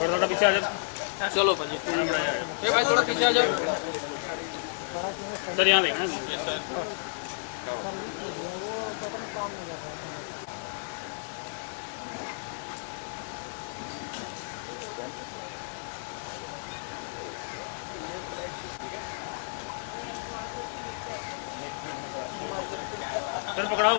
थोड़ा पीछे आ जाओ। चलो भाई भाई थोड़ा पीछे आ जाओ सर, यहाँ देखना। सर पकड़ाओ।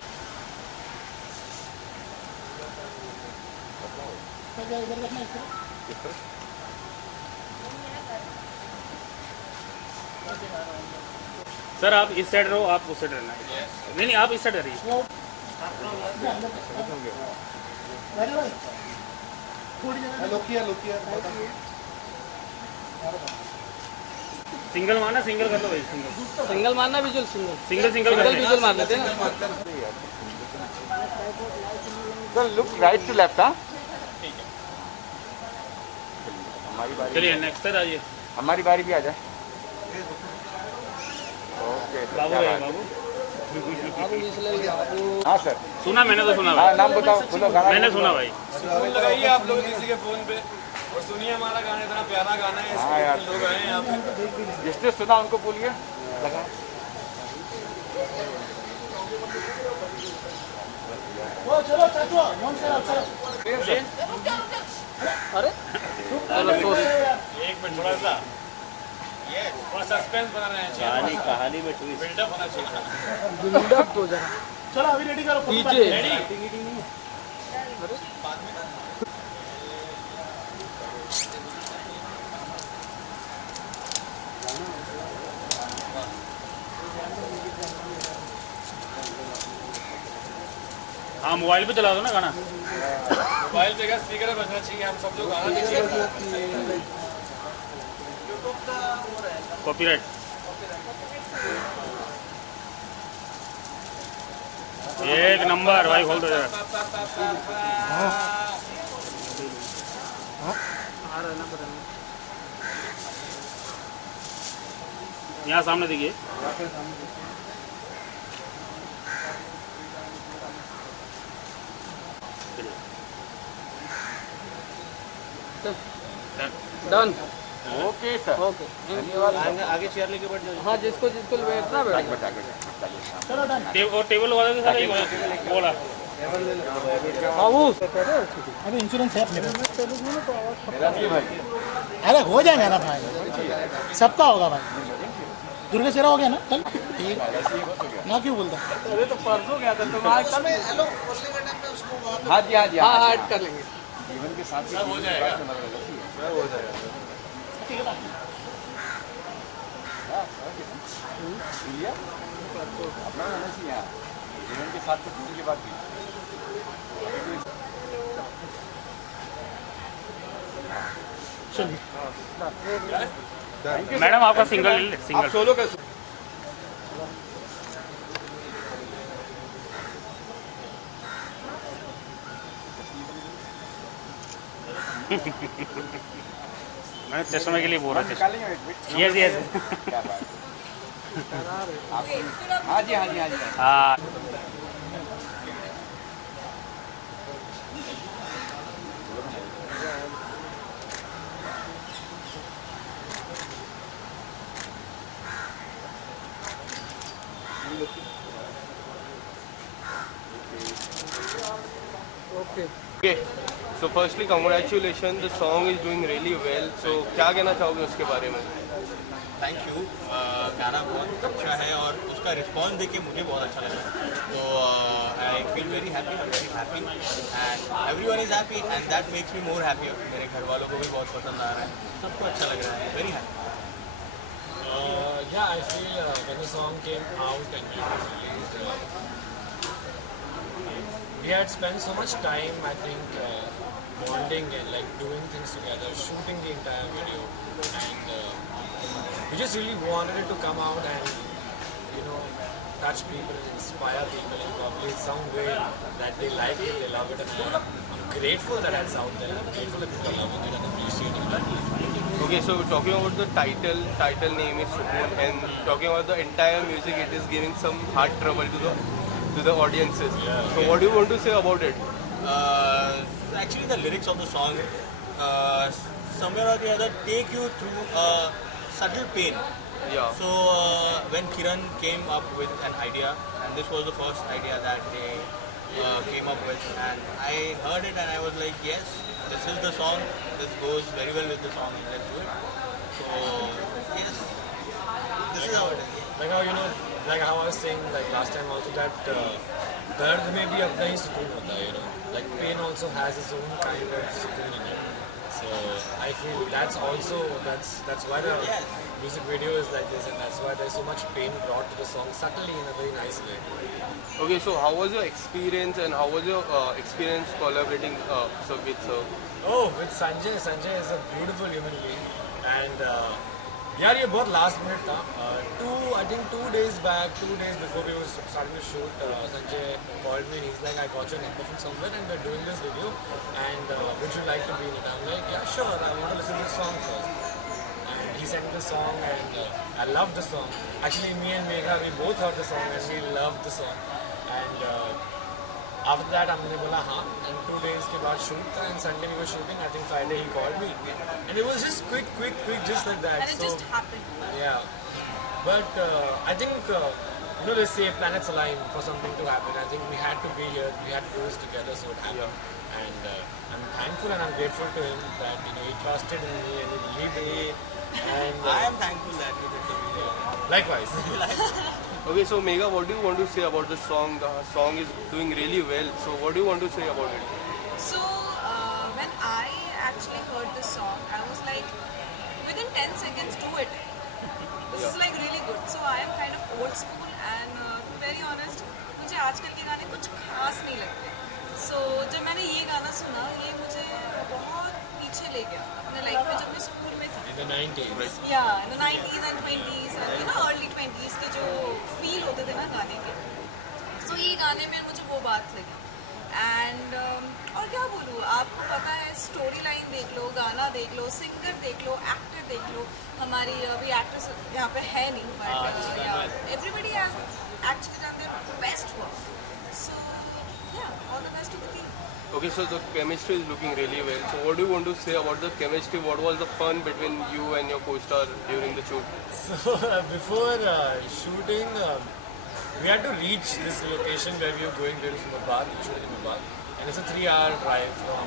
सर आप इस साइड रहो, आप उस साइड रहना। नहीं नहीं, आप इस साइड रहिए। सिंगल मारना, सिंगल कर लो भाई। सिंगल मारना, विजुअल सिंगल विजुअल मार लेते हैं। Sir look right to left. हाँ चलिए नेक्स्ट सर आइए। हमारी बारी भी आ जाए। ओके बाबू बाबू। हाँ सर सुना, मैंने तो सुना। हाँ नाम बताओ, बोलो गाना। मैंने सुना भाई। फोन लगाइए आप लोग किसी के फोन पे और सुनिए हमारा गाना, इतना प्यारा गाना है। हाँ यार, लोग आए यहाँ पे, जिसने सुना उनको बोलिए लगा। अरे एक मिनट, थोड़ा सा ये थोड़ा सस्पेंस बना रहे हैं। कहानी में बिल्डअप होना चाहिए। बिल्डअप तो जरा। चलो अभी रेडी करो। डीजे हाँ, मोबाइल पे चला दो ना गाना। मोबाइल पे क्या स्पीकर बजना चाहिए, हम सब लोग गाना दीजिए। कॉपीराइट। एक नंबर भाई, खोल दो जरा। यहाँ सामने देखिए। डन। ओके सर, ओके धन्यवाद। आगे चेयर लेके बैठ जाओ। हाँ, जिसको जिसको बैठना बैठ। चलो डन। और टेबल वाले के साथ बोला बाबू। अभी इंश्योरेंस है अपने पास। मेरा भी भाई। अरे हो जाएगा ना भाई, सबका होगा भाई। दुर्गा शेरा हो गया ना, चल ठीक ना, क्यों बोलता। अरे तो परसों गया था तो हाँ जी हाँ जी हाँ ऐड कर लेंगे। जीवन के साथ सब हो जाएगा, सब हो जाएगा। अपना होना चाहिए यहाँ। जीवन के साथ किसी की बात चलिए मैडम आपका सिंगल सिंगल सोलो का मैं चश्मे के लिए बोल रहा था। Yes yes. हाँ जी हाँ जी हाँ जी। हाँ Okay. So firstly, congratulations. The song is doing really well. So क्या कहना चाहोगे उसके बारे में? Thank you. गाना बहुत अच्छा है और उसका रिस्पॉन्स देके मुझे बहुत अच्छा लगा। तो I feel very happy and everyone is happy and that makes me more happy. मेरे घर वालों को भी बहुत पसंद आ रहा है, सबको अच्छा लग रहा है। Very happy. Yeah, I feel when the song came out and it was released, we had spent so much time, I think, bonding and like doing things together, shooting the entire video, and we just really wanted it to come out and, you know, touch people, inspire people in probably some way that they like it, they love it, and I'm grateful that it's out there. I'm grateful that people are loving it and appreciating it. Okay, so talking about the title name is Sukoon, and talking about the entire music, it is giving some heart trouble to to the audiences. Yeah. So what do you want to say about it? Actually, the lyrics of the song, somewhere or the other, take you through a subtle pain. Yeah. So when Kiran came up with an idea, and this was the first idea that they came up with, and I heard it and I was like, yes, this is the song. This goes very well with the song. Let's do it. So yes, this is how it is. Like how, you know, like how I was saying like last time also that dard mein bhi apna hi sukoon hota hai, you know. Like pain also has its own kind of sukoon in it. So I feel that's also that's why the music video is like this, and that's why there's so much pain brought to the song subtly in a very nice way. Okay, so how was your experience and how was your experience collaborating with Oh, with Sanjay. Sanjay is a beautiful human being, and यार ये बहुत last minute था. I think 2 days before we were starting to shoot, Sanjay called me and he's like, I got your number from somewhere and we're doing this video, and would you like to be in it? I'm like, yeah, sure. I want to listen to the song first. And he sent me the song, and I loved the song. Actually, me and Megha, we both heard the song and we loved the song. And after that, हमने बोला हाँ. And 2 days के बाद shoot था, and Sunday we were shooting. I think Friday he called me, and it was just quick, just like that. And it just happened. Yeah, but I think you know, they say planets align for something to happen. I think we had to be here, we had to do this together, so it happened. And I'm thankful and I'm grateful to him that, you know, he trusted in me and he believed in me. And I am thankful that you did the video. likewise. Okay, so Megha, what do you want to say about the song? The song is doing really well. So what do you want to say about it? So when I actually heard this song, I was like, within 10 seconds, do it. This is like really good. So I am kind of old school, and to be very honest, मुझे आजकल के गाने कुछ खास नहीं लगते. So जब मैंने ये गाना सुना, ये मुझे बहुत पीछे ले गया अपने लाइफ में जब मैं स्कूल में थी. In the 90s. Yeah, in the 90s and 20s and you know early 20s के जो feel होते थे ना गाने के. So ये गाने में मुझे वो बात लगी. And और क्या बोलूँ, आपको पता है, स्टोरी लाइन देख लो, गाना देख लो, सिंगर देख लो, एक्टर देख लो. हमारी अभी एक्ट्रेस यहाँ पे है नहीं, but everybody has actually done their best work. So yeah, all the best to the team. Okay, so the chemistry is looking really well. So what do you want to say about the chemistry? What was the fun between you and your co-star during the shoot? So before shooting, we had to reach this location where we were going. There is Mumbai, we shooted in Mumbai, and it's a 3-hour drive from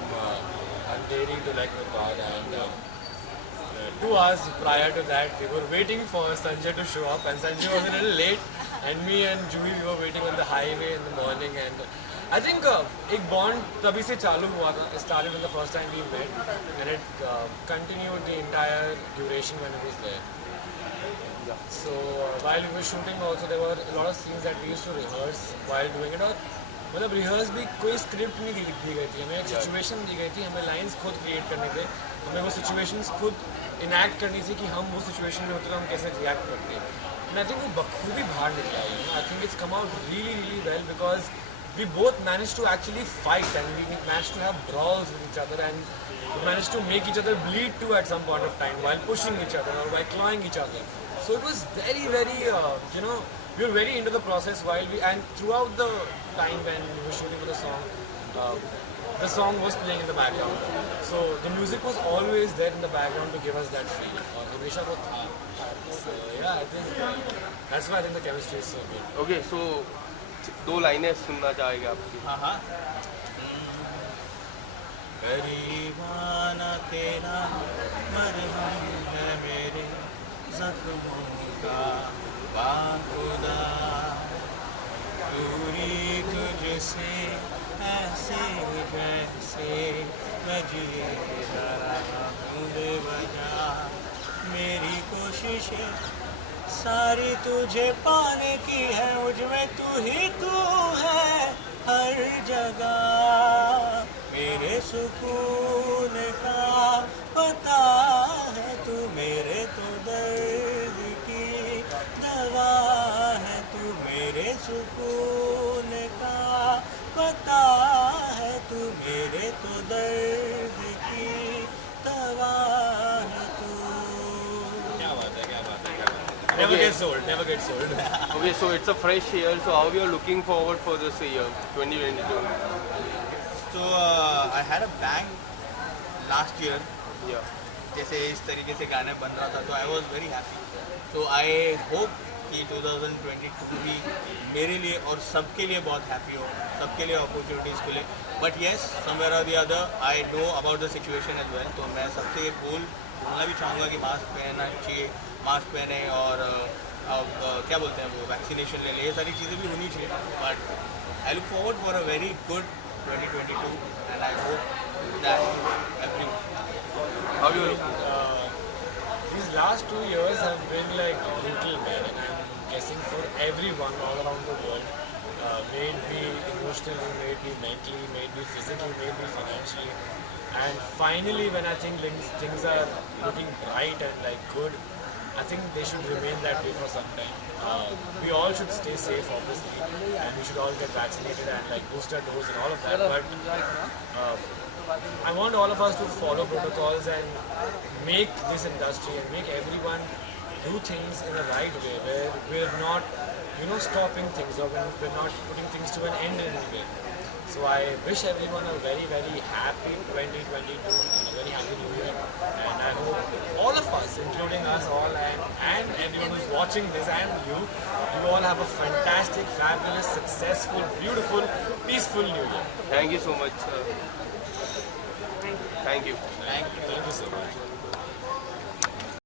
Andheri to like Mumbai. And 2 hours prior to that, we were waiting for Sanjay to show up, and Sanjay was a little late. And me and Juhi, we were waiting on the highway in the morning, and I think एक bond तभी से चालू हुआ था. It started when the first time we met, and it continued the entire duration when it was there. So while we were shooting also, there were a lot of scenes that we used to rehearse while doing it. और मतलब rehearse भी कोई script नहीं दी गई थी, हमें एक situation दी गई थी, हमें lines खुद create करने थे, हमें वो situations खुद enact करनी थी कि हम वो situation में होते तो हम कैसे react करते. And I think वो बखूबी बाहर निकला है. I think it's come out really well because we both managed to actually fight, and we managed to have brawls with each other, and we managed to make each other bleed too at some point of time while pushing each other or while clawing each other. So it was very you know, we were very into the process and throughout the time when we were shooting for the song was playing in the background. So the music was always there in the background to give us that feel. और हमेशा वो था. So yeah, I think that's why I think the chemistry is so good. Okay, so 2 लाइनें सुनना चाहेंगे आपकी. हाँ. करीबाना तेरा मरहम है मेरे जख्मों का बाखुदा, दूरी तुझसे ऐसे जैसे मैं जी रहा हूँ बेवजह. मेरी कोशिशें सारी तुझे पाने की है, मुझमें तू ही तू है हर जगह. मेरे सुकून का पता है तू, मेरे तो दर्द की दवा है तू. मेरे सुकून का पता है तू, मेरे तो दर्द की दवा है तू. क्या बात है. Never Okay. gets old. Never gets old. Okay, so it's a fresh year. So how you are looking forward for this year, 2022? So I had a bang last year. Yeah. जैसे इस तरीके से गाने बन रहा था तो I was very happy. So I hope कि 2022 भी मेरे लिए और सबके लिए बहुत हैप्पी हो, सबके लिए अपॉर्चुनिटीज़ खुले. But yes, somewhere or the other I know about the situation as well. तो मैं सबसे ये बोलना भी चाहूँगा कि मास्क पहनना चाहिए, मास्क पहने और क्या बोलते हैं वो वैक्सीनेशन ले ले, ये सारी चीज़ें भी होनी चाहिए. But I look forward for a very good 2022 and I hope that every. How you look? These last 2 years have been like brutal, man, and I'm guessing for everyone all around the world, may it be emotionally, may it be mentally, may it be physically, may it be financially. And finally, when I think things are looking bright and like good, I think they should remain that way for some time. We all should stay safe, obviously, and we should all get vaccinated and like booster dose and all of that. But I want all of us to follow protocols and make this industry and make everyone do things in the right way, where we're not, stopping things or we're not putting things to an end in any way. So I wish everyone a very, very happy 2022 and a very happy new year. And I hope all of us, including us all and everyone who's watching this and you all have a fantastic, fabulous, successful, beautiful, peaceful new year. Thank you so much. Thank you. Thank you so much.